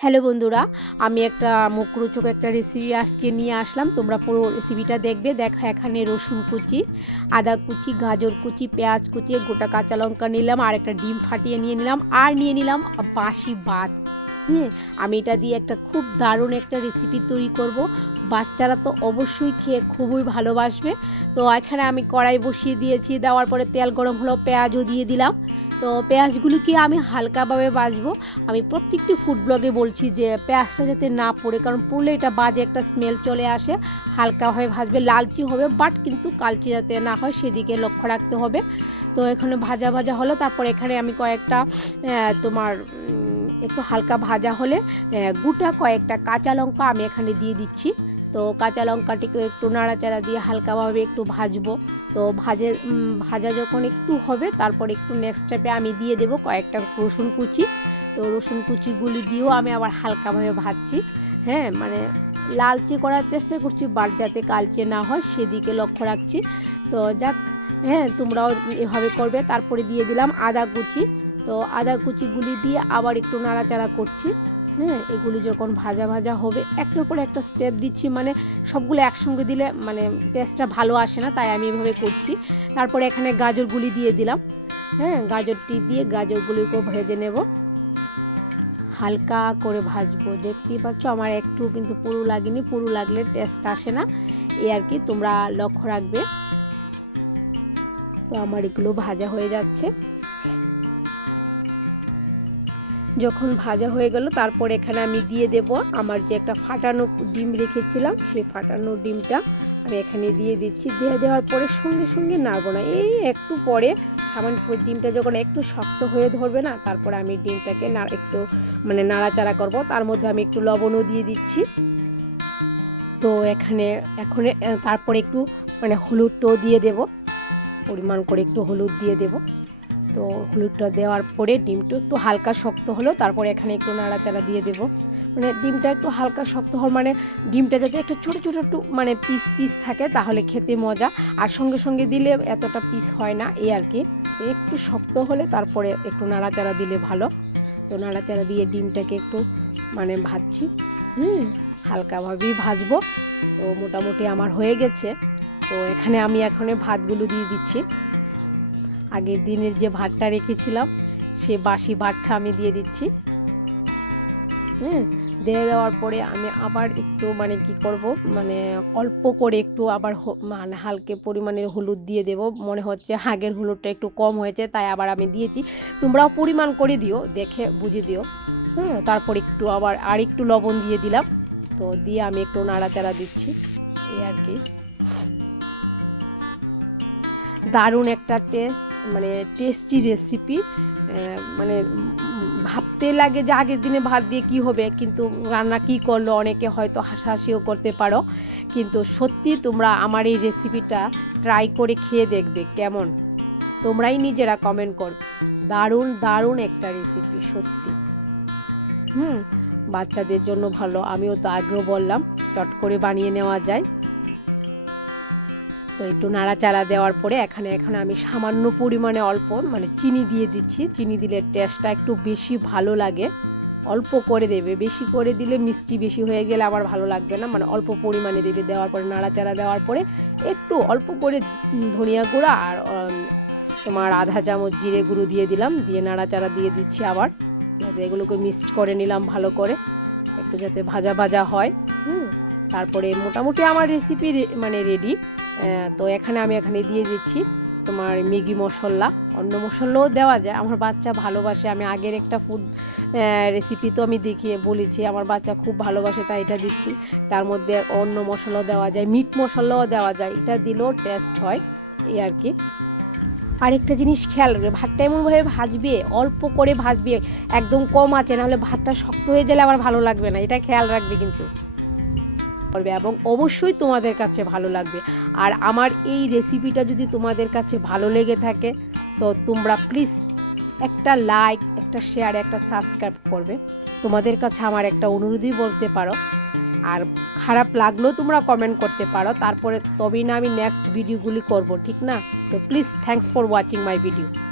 Hello বন্ধুরা, আমি একটা মুখরোচক একটা রেসিপি আজকে নিয়ে আসলাম। তোমরা পুরো রেসিপিটা দেখবে। দেখো, এখানে রসুন কুচি, আদা কুচি, গাজর কুচি, পেঁয়াজ কুচি, গোটা কাঁচা লঙ্কা নিলাম, আর একটা ডিম ফাটিয়ে নিয়ে নিলাম, আর নিয়ে নিলাম বাসি ভাত। হ্যাঁ আমি এটা দিয়ে একটা খুব দারুণ একটা রেসিপি তৈরি করব। বাচ্চারা তো অবশ্যই খেয়ে খুবই ভালোবাসবে। তো এখানে আমি কড়াই বসিয়ে দিয়েছি, দেওয়ার পরে তেল গরম হলো, পেঁয়াজও দিয়ে দিলাম। তো পেঁয়াজগুলোকে আমি হালকাভাবে বাজবো? আমি প্রত্যেকটি ফুড ব্লগে বলছি যে পেঁয়াজটা যাতে না পড়ে, কারণ পড়লে এটা বাজে একটা স্মেল চলে আসে। হালকাভাবে ভাজবে, লালচি হবে বাট কিন্তু কালচি যাতে না হয় সেদিকে লক্ষ্য রাখতে হবে। তো এখানে ভাজা ভাজা হলো, তারপর এখানে আমি কয়েকটা তোমার একটু হালকা ভাজা হলে গোটা কয়েকটা কাঁচা লঙ্কা আমি এখানে দিয়ে দিচ্ছি। তো কাঁচা লঙ্কাটিকে একটু নাড়াচাড়া দিয়ে হালকাভাবে একটু ভাজবো। তো ভাজে ভাজা যখন একটু হবে, তারপর একটু নেক্সট স্টেপে আমি দিয়ে দেবো কয়েকটা রসুন কুচি। তো রসুন কুচিগুলি দিয়েও আমি আবার হালকাভাবে ভাজছি। হ্যাঁ মানে লালচে করার চেষ্টা করছি, বাট যাতে কালচে না হয় সেদিকে লক্ষ্য রাখছি। তো যাক হ্যাঁ তোমরাও এভাবে করবে। তারপরে দিয়ে দিলাম আদা কুচি। তো আদা কুচিগুলি দিয়ে আবার একটু নাড়াচাড়া করছি। হ্যাঁ এগুলি যখন ভাজা ভাজা হবে, একটার পর একটা স্টেপ দিচ্ছি মানে সবগুলো একসঙ্গে দিলে মানে টেস্টটা ভালো আসে না, তাই আমি এভাবে করছি। তারপরে এখানে গাজরগুলি দিয়ে দিলাম। হ্যাঁ গাজরটি দিয়ে গাজরগুলিকেও ভেজে নেব। হালকা করে ভাজবো, দেখতেই পাচ্ছ আমার একটু কিন্তু পুরো লাগেনি, পুরো লাগলে টেস্ট আসে না। এ আর কি, তোমরা লক্ষ্য রাখবে। তো আমার এগুলো ভাজা হয়ে যাচ্ছে। যখন ভাজা হয়ে গেল, তারপর এখানে আমি দিয়ে দেব আমার যে একটা ফাটানো ডিম রেখেছিলাম, সেই ফাটানো ডিমটা আমি এখানে দিয়ে দিচ্ছি। দিয়ে দেওয়ার পরে সঙ্গে সঙ্গে নাড়বো না। এই একটু পরে সামান্য ডিমটা যখন একটু শক্ত হয়ে ধরবে না, তারপরে আমি ডিমটাকে না একটু মানে নাড়াচাড়া করব। তার মধ্যে আমি একটু লবণও দিয়ে দিচ্ছি। তো এখানে এখন তারপরে একটু মানে হলুদটাও দিয়ে দেব। পরিমাণ করে একটু হলুদ দিয়ে দেব। তো হলুদটা দেওয়ার পরে ডিমটা একটু হালকা শক্ত হলো, তারপরে এখানে একটু নাড়াচাড়া দিয়ে দেব। মানে ডিমটা একটু হালকা শক্ত হওয়ার মানে ডিমটা যাতে একটু ছোটো ছোটো একটু মানে পিস পিস থাকে, তাহলে খেতে মজা। আর সঙ্গে সঙ্গে দিলে এতটা পিস হয় না, এই আর কি। একটু শক্ত হলে তারপরে একটু নাড়াচাড়া দিলে ভালো। তো নাড়াচাড়া দিয়ে ডিমটাকে একটু মানে ভাজছি। হুম, হালকাভাবেই ভাজবো। তো মোটামুটি আমার হয়ে গেছে। তো এখানে আমি এখন ভাতগুলো দিয়ে দিচ্ছি। আগের দিনের যে ভাতটা রেখেছিলাম, সে বাসি ভাতটা আমি দিয়ে দিচ্ছি। হ্যাঁ দিয়ে দেওয়ার পরে আমি আবার একটু মানে কি করব মানে অল্প করে একটু আবার মানে হালকে পরিমাণের হলুদ দিয়ে দেব। মনে হচ্ছে হাগের হলুদটা একটু কম হয়েছে, তাই আবার আমি দিয়েছি। তোমরাও পরিমাণ করে দিও, দেখে বুঝে দিও। হ্যাঁ তারপর একটু আবার আর একটু লবণ দিয়ে দিলাম। তো দিয়ে আমি একটু নাড়াচাড়া দিচ্ছি। এই আর কি। দারুণ একটা টেস্ট। টেস্টি রেসিপি মানে ভাবতে লাগে যে আগের দিনে ভাত দিয়ে কি হবে, কিন্তু রান্না কি করল, অনেকে হয়তো হাসাহাসিও করতে পারো, কিন্তু সত্যি তোমরা আমার এই রেসিপিটা ট্রাই করে খেয়ে দেখবে, কেমন? তোমরাই নিজেরা কমেন্ট কর, দারুণ দারুণ একটা রেসিপি সত্যি। হুম, বাচ্চাদের জন্য ভালো, আমিও তো আগেও বললাম, চট করে বানিয়ে নেওয়া যায়। তো একটু নাড়াচাড়া দেওয়ার পরে এখানে এখানে আমি সামান্য পরিমাণে অল্প মানে চিনি দিয়ে দিচ্ছি। চিনি দিলে টেস্টটা একটু বেশি ভালো লাগে। অল্প করে দেবে। বেশি করে দিলে মিষ্টি বেশি হয়ে গেলে আবার ভালো লাগবে না। মানে অল্প পরিমাণে দেবে। দেওয়ার পরে, নাড়াচাড়া দেওয়ার পরে একটু অল্প করে ধনিয়া গুঁড়া আর তোমার আধা চামচ জিরে গুঁড়ো দিয়ে দিলাম। দিয়ে নাড়াচাড়া দিয়ে দিচ্ছি আবার। যাতে এগুলোকে মিক্সড করে নিলাম ভালো করে। একটু যাতে ভাজা ভাজা হয়। হুম। তারপরে মোটামুটি আমার রেসিপি মানে রেডি তো এখানে আমি এখানে দিয়ে দিচ্ছি তোমার ম্যাগি মশলা। অন্য মশলাও দেওয়া যায়। আমার বাচ্চা ভালোবাসে। আমি আগের একটা ফুড রেসিপি তো আমি দেখিয়ে বলেছি। আমার বাচ্চা খুব ভালোবাসে, তাই এটা দিচ্ছি। তার মধ্যে অন্য মশলাও দেওয়া যায়। মিট মশলাও দেওয়া যায়। এটা দিলেও টেস্ট হয়। এই আর কি। আরেকটা জিনিস খেয়াল রাখবে ভাতটা এমনভাবে ভাজবে, অল্প করে ভাজবে, একদম কম আছে, নাহলে ভাতটা শক্ত হয়ে গেলে আবার ভালো লাগবে না। এটা খেয়াল রাখবে কিন্তু। করবে এবং অবশ্যই তোমাদের কাছে ভালো লাগবে। আর আমার এই রেসিপিটা যদি তোমাদের কাছে ভালো লেগে থাকে, তো তোমরা প্লিজ একটা লাইক একটা শেয়ার একটা সাবস্ক্রাইব করবে। তোমাদের কাছে আমার একটা অনুরোধই বলতে পারো। আর খারাপ লাগলেও তোমরা কমেন্ট করতে পারো। তারপরে তবেই না আমি নেক্সট ভিডিওগুলি করব, ঠিক না? তো please thanks for watching my video